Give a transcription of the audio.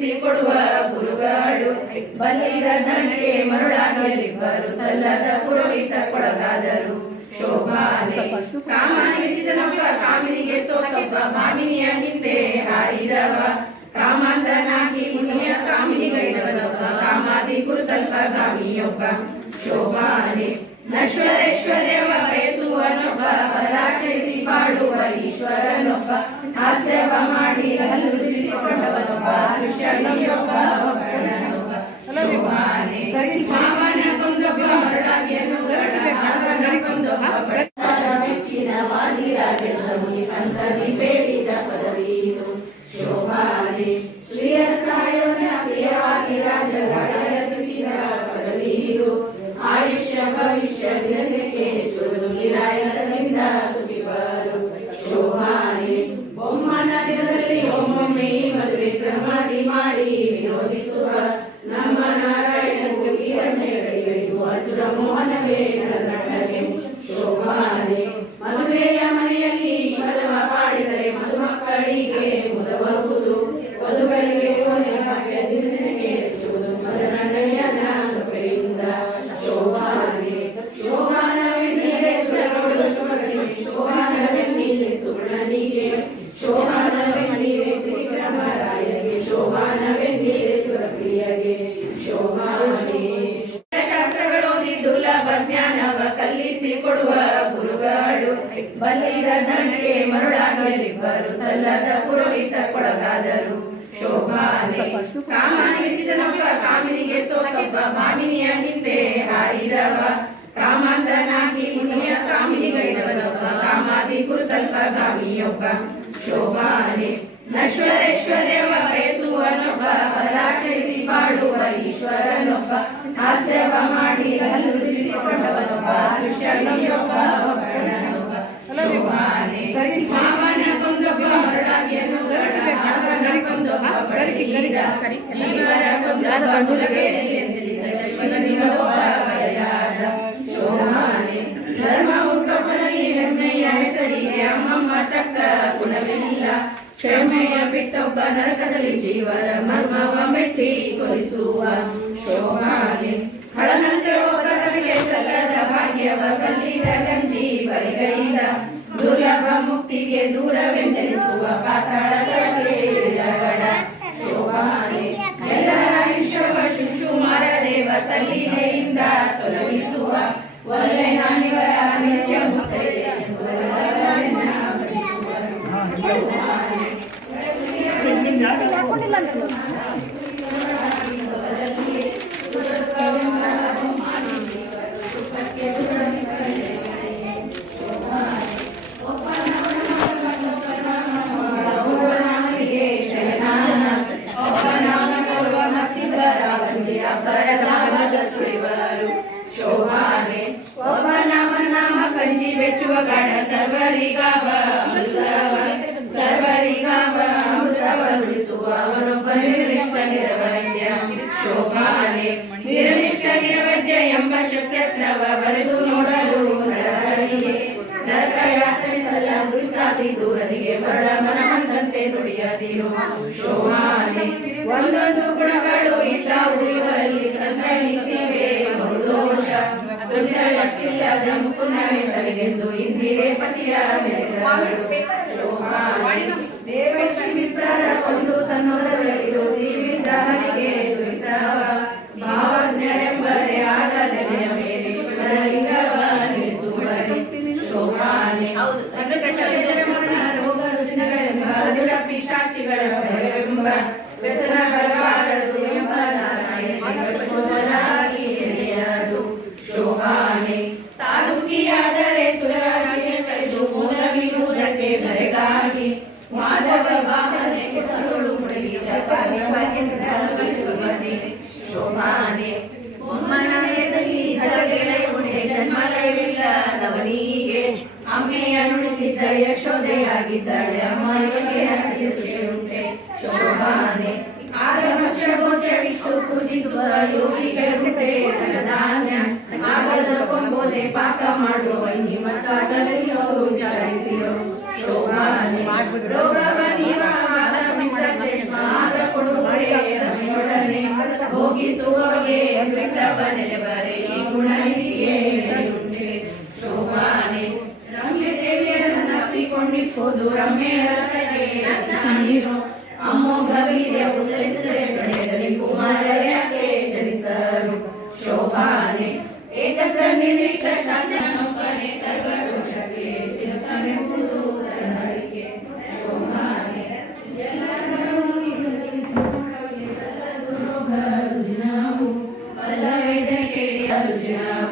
ಕಲಿಸಿಕೊಡುವ ಗುರುಗಳು ಬಲ್ಲಿದ ಧನಕ್ಕೆ ಮರುಳಾಗಲಿಬ್ಬರು ಸಲ್ಲದ ಪುರೋಹಿತ ಕೊಡಗಾದರು ಶೋಭಾನೆ ಕಾಮನಿಗಿದ್ದನೊಬ್ಬ ಕಾಮಿನಿಗೆ ಸೋತೊಬ್ಬ ಭಾಮಿನಿಯ ಹಿಂದೆ ಹಾರಿದವ ಕಾಮಾಂಧನಾಗಿ ಮುನಿಯ ಕಾಮಿನಿಗೈದವನೊಬ್ಬ ಕಾಮಾದಿ ಗುರುತಲ್ಪ ಗಾಮಿಯೊಬ್ಬ ಶೋಭಾನೆ ನಶ್ವರೇಶ್ವರ್ಯವ ಬಯಸುವನೊಬ್ಬ ಪರಾಚರಿಸಿ ಪಾಡುವ ಈಶ್ವರನೊಬ್ಬ ಹಾಸ್ಯವ ಮಾಡಿ ಹಲ್ಲುರಿಸಿಕೊಂಡವನೊಬ್ಬ ಋಷಿಯೊಬ್ಬ ಭಕ್ತನೊಬ್ಬ ಶೋಭಾನೆ ಮಾವನ ಕೊಂದೊಬ್ಬ ಮರಳಾಗಿಯನ್ನು ಕೊಂದೊಬ್ಬ ಮೆಚ್ಚಿನ ವಾದಿರಾಜೇಂದ್ರ ಮುನಿ ಪಂಕದಿ ಬೇಡಿದ ಪದವಿ ಇದು ಶೋಭಾನೆ ಶ್ರೀಯರ ಸಹಾಯವನ್ನ ಪ್ರಿಯವಾಗಿ ರಾಜರ ರಚಿಸಿದ ಪದವಿ ಇದು ಆಯುಷ್ಯ ಭವಿಷ್ಯ ದಿನಕ್ಕೆ ಹೆಚ್ಚುವುದು ನಿರಾಯಸದಿಂದ ಸುಖಿಬರು ಶೋಭಾನೆ ಬೊಮ್ಮನ ದಿನದಲ್ಲಿ ಒಮ್ಮೊಮ್ಮೆ ಈ ಮದುವೆ ಕ್ರಮಾದಿ ಮಾಡಿ ವಿರೋಧಿಸುವ ನಮ್ಮ ನಾರಾಯಣಗೂ ಹಿರಣ್ಯಗಳಿಗೂ ಅಸುರ ಮೋಹನವೇ ನನ್ನಗೆ ಶೋಭಾನೆ ಮದುವೆಯ ಮನೆಯಲ್ಲಿ ಪದವ ಪಾಡಿದರೆ ಮದುಮಕ್ಕಳಿಗೆ ಮುದಬಹುದು ವಧುಗಳಿಗೆ ಕೊನೆಯ ಭಾಗ್ಯ ದಿನಕ್ಕೆ ಹೆಚ್ಚುವುದು ಮದನ ನಯನ ಕೃಪೆಯಿಂದ ಶೋಭಾನೆ ಶೋಭಾನವೆಂದಿರೆ ಸುರಗಳು ಶೋಭಾನವೆಂದಿರೆ ಸುಗುಣನಿಗೆ ಶೋಭಾನವೆಂದಿರೆ ತ್ರಿವಿಕ್ರಮರಾಯಗೆ ಶೋಭಾನವೆಂದಿರೆ ಸುರಪ್ರಿಯಗೆ ಶೋಭಾನೆ ಶಾಸ್ತ್ರಗಳೋದಿ ದುರ್ಲಭ ಜ್ಞಾನವ ಕಲಿಸಿಕೊಡುವ ಗುರುಗಳು ಬಲ್ಲಿದ ಧನಕ್ಕೆ ಮರುಳಾಗಲಿಬ್ಬರು ಸಲ್ಲದ ಪುರೋಹಿತ ಕೊಡಗಾದರು ಶೋಭಾನೆ ಕಾಮನಿಗಿದ್ದನೊಬ್ಬ ಕಾಮಿನಿಗೆ ಸೋತೊಬ್ಬ ಭಾಮಿನಿಯ ಹಿಂದೆ ಹಾರಿದವ ಕಾಮಾಂಧನಾಗಿ ಮುನಿಯ ಕಾಮಿನಿಗೈದವನೊಬ್ಬ ಕಾಮಾದಿ ಗುರುತಲ್ಪ ಗಾಮಿಯೊಬ್ಬ ಶೋಭಾನೆ ನಶ್ವರೇಶ್ವರ್ಯವ ಬಯಸುವನೊಬ್ಬ ಪರಾಚರಿಸಿ ಪಾಡುವ ಈಶ್ವರನೊಬ್ಬ ಹಾಸ್ಯವ ಮಾಡಿ ಹಲ್ಲುರಿಸಿಕೊಂಡವನೊಬ್ಬ ಋಷಿಯೊಬ್ಬ ಭಕ್ತನೊಬ್ಬ ಶೋಭಾನೆ ಮಾವನ ಕೊಂದೊಬ್ಬ ಮರಳಾಗಿಯನ್ನು ಕೊಂದೊಬ್ಬ ಬಡಗಿದ ಜೀವರ ಕೊಂದೊಬ್ಬ ಶೋಭಾನೆ ಧರ್ಮ ಹುಟ್ಟೊಬ್ಬನಲ್ಲಿ ಹೆಮ್ಮೆಯ ಹೆಸರಿಗೆ ಅಮ್ಮಮ್ಮ ತಕ್ಕ ಗುಣವಿಲ್ಲ ಕ್ಷಮೆಯ ಬಿಟ್ಟೊಬ್ಬ ನರಕದಲ್ಲಿ ಜೀವರ ಮರ್ಮವ ಮೆಟ್ಟಿ ಕೊಲಿಸುವ ಶೋಭಾನೆ ಹಳನಂತೆ ಒಬ್ಬ ತನಗೆ ಸಲ್ಲದ ಭಾಗ್ಯವ ಬಲ್ಲಿದ ಗಂಜಿ ಬರಿಗೈದ ದುರ್ಲಭ ಮುಕ್ತಿಗೆ ದೂರವೆಂದೆನಿಸುವ ಪಾತಾಳದೊಳಗೆ ಜಗಡ ಶೋಭಾನೆ ಎಲ್ಲರ ಆಯುಷ್ಯವ ಶುಶುಮಾರ ದೇವ ಸಲ್ಲಿಲೆಯಿಂದ ತೊಲಗಿಸುವ ಒಲ್ಲೆ ನಾನಿವರ ನಿತ್ಯ ಮುಕ್ತೈದೆ ಶೋಭಾನೆ ಒಬ್ಬ ನಾಮ ಕಂಜಿ ಬೆಚ್ಚುವ ಗಣ ಸರ್ವರಿಗಾವ ಸರ್ವರಿಗಾವ ಅಮೃತವ ನುಡಿಸುವ ಅವನೊಬ್ಬ ನಿರ್ನಿಷ್ಠ ನಿರವೈದ್ಯ ಶೋಭಾನೆ ನಿರ್ನಿಷ್ಠ ನಿರವೈದ್ಯ ಎಂಬ ಶಕ್ತಿಯತ್ನವ ಬರೆದು ನೋಡಲು ನರಹರಿಗೆ ನರಕ ಯಾತ್ರಿಸಲ್ಲ ದುರಿತಾದಿ ದೂರನಿಗೆ ಬಡ ಮನವಂತಂತೆ ನುಡಿಯದಿರು ಶೋಭಾನೆ ಒಂದೊಂದು ಗುಣಗಳು ಇಲ್ಲವು ಇವರಲ್ಲಿ ಸಂತೈಸಿವೆ ಬಹುದೋಷ ಅಷ್ಟಿಲ್ಲದ ಮುಕುಂದನೆಂದಲೆಗೆಂದು ಇಂದಿರೆ ಪತಿಯ ದೇವಶ್ರೀ ವಿಪ್ರರ ಕೊಂದು ತನ್ನೊಲದಲ್ಲಿರು ತೀವಿದ್ದವನಿಗೆ ದುರಿತವ ಭಾವಜ್ಞರೆಂಬರೆ ಆದ ನೆಲೆಯ ಮೇಲೆ ಶಿವಲಿಂಗವ ನಿಲ್ಲಿಸುವರೆ ಶೋಭಾನೆ ರೋಗ ರುಜಿನಗಳೆಂಬ ದುರ ಪಿಶಾಚಿಗಳ ಭಯವೆಂಬ ವ್ಯಸನಗಳ ಬಾರದು ಎಂಬ ನಾರಾಯಣನಾಗಿ ತಿಳಿಯದು ಶೋಭಾನೆ ತಾಲೂಕಿಯಾದರೆ ಸುರರಾಗಿ ಕಳೆದು ಮೂಲವಿರುವುದಕ್ಕೆ ಧರೆಗಾಗಿ ಮಾಧವ ವಾಹನಕ್ಕೆ ಸರುಳು ಮುಡಗಿ ಶೋಭಾನೆ ಮೊಮ್ಮನೆಯಲ್ಲಿ ಜನ್ಮಲಯವಿಲ್ಲ ನವನಿಗೆ ಅಮ್ಮೆಯ ನುಡಿಸಿದ್ದ ಯಶೋದೆಯಾಗಿದ್ದಾಳೆ ಅಮ್ಮ ಯೋಗಿಯ ಉಂಟೆ ಶೋಭಾನೆ ಆಗ ಭಕ್ಷ್ಯಭೋಜ್ಯವಿತ್ತು ಪೂಜಿಸುವ ಯೋಗಿಗಳುಂಟೆ ಧನಧಾನ್ಯ ಆಗದ ಕೊಂಬೋದೆ ಪಾಕ ಮಾಡುವ ಹಿಮತಾಗಲೆಲ್ಲೋ ವಿಚಾರಿಸಿರೋ ಶೋಭಾನೆ ರೋಗವ ನಿವಾದ ಮಿತ್ರ ಶ್ರೇಷ್ಠ ಆಗ ಕೊಡುವರೆ ನೆಲೆ ಬರೆ ಈ ಗುಣ ಹಿರಿಯೇ ಹೇಳಿದುಂಟೆ ಶೋಭಾನೆ ರಮ್ಯ ದೇವಿಯರನ್ನ ಅಪ್ಪಿಕೊಂಡಿಪ್ಪುದು ರಮ್ಯ ರಸಗೆ ಕಣ್ಣೀರು ಅಮ್ಮೋಘ ವೀರ್ಯ ಉಚ್ಚರಿಸಿದರೆ ಕಡೆಯಲ್ಲಿ ಕುಮಾರರ್ಯಾಕೆ ಜನಿಸರು ಶೋಭಾನೆ ಏಕತ್ರ ನಿರ್ಮಿತ ಶಾಸನೊಬ್ಬನೇ ಸರ್ವದೋಷಕ್ಕೆ ಚಿರತನೆಂಬುದು ಸರಹರಿಗೆ ಶೋಭಾನೆ ಎಲ್ಲ ಸಲ್ಲದು ರೋಗ ರುಜಿನವು ಬಲ್ಲವೆಡೆ ಕೇಳಿ ಅರ್ಜುನವು